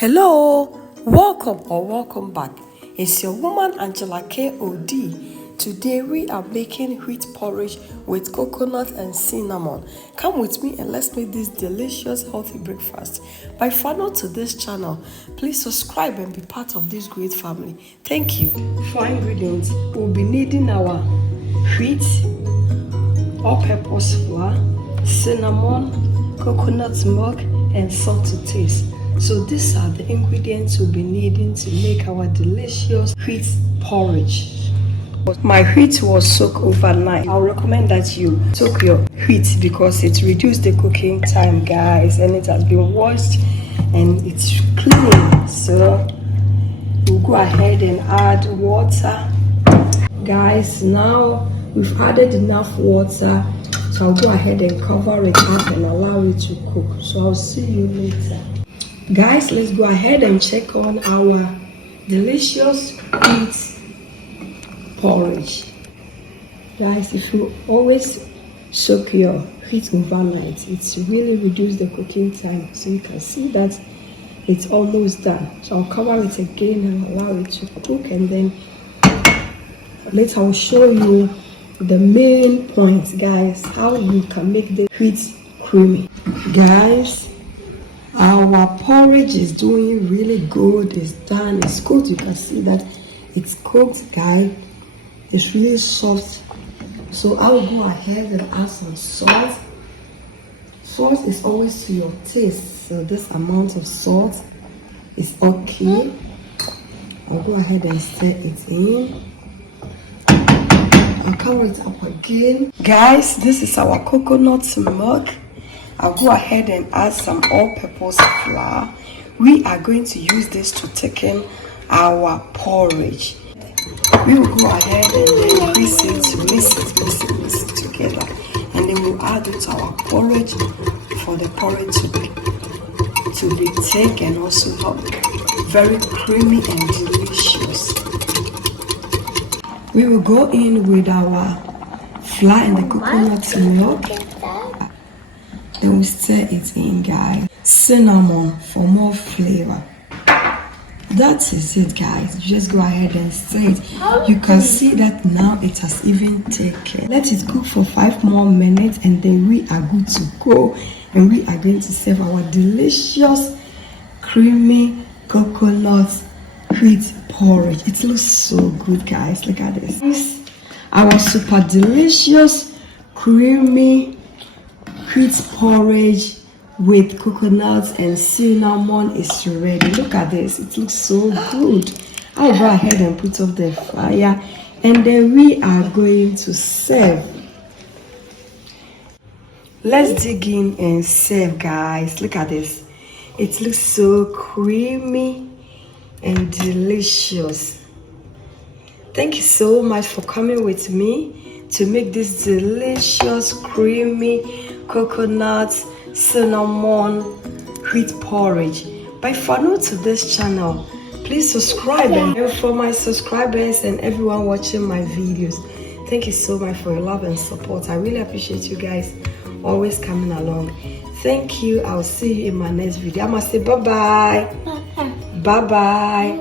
Hello, welcome back. It's your woman Angela KOD. Today we are making wheat porridge with coconut and cinnamon. Come with me and let's make this delicious healthy breakfast. By follow to this channel, please subscribe and be part of this great family. Thank you. For ingredients, we'll be needing our wheat, all-purpose flour, cinnamon, coconut milk, and salt to taste. So these are the ingredients we'll be needing to make our delicious wheat porridge. My wheat was soaked overnight. I'll recommend that you soak your wheat because it reduces the cooking time, guys, and it has been washed and it's clean. So we'll go ahead and add water. Guys, now we've added enough water, so I'll go ahead and cover it up and allow it to cook. So I'll see you later. Guys, let's go ahead and check on our delicious wheat porridge. Guys, if you always soak your wheat overnight, it's really reduced the cooking time. So you can see that it's almost done. So I'll cover it again and allow it to cook, and then later I'll show you the main points, guys, how you can make the wheat creamy. Guys, our porridge is doing really good. It's done. It's cooked. You can see that it's cooked, guys. It's really soft. So I'll go ahead and add some salt. Salt is always to your taste. So this amount of salt is okay. I'll go ahead and stir it in. I'll cover it up again. Guys, this is our coconut milk. I'll go ahead and add some all-purpose flour. We are going to use this to thicken our porridge. We will go ahead and then mix it together. And then we'll add it to our porridge for the porridge to be thick and also very creamy and delicious. We will go in with our flour and the coconut milk. Then we stir it in, guys. Cinnamon for more flavor. That is it, guys. Just go ahead and stir it. You can see that now it has even taken. Let it cook for 5 more minutes, and then we are good to go. And we are going to serve our delicious creamy coconut wheat porridge. It looks so good, guys. Look at this. Our super delicious creamy wheat porridge with coconut and cinnamon is ready. Look at this. It looks so good. I'll go ahead and put off the fire, and then we are going to serve. Let's dig in and serve, guys. Look at this. It looks so creamy and delicious. Thank you so much for coming with me to make this delicious creamy coconut cinnamon wheat porridge. By follow to this channel, please subscribe. And for my subscribers and everyone watching my videos, thank you so much for your love and support. I really appreciate you guys always coming along. Thank you. I'll see you in my next video. I must say bye bye. Bye bye.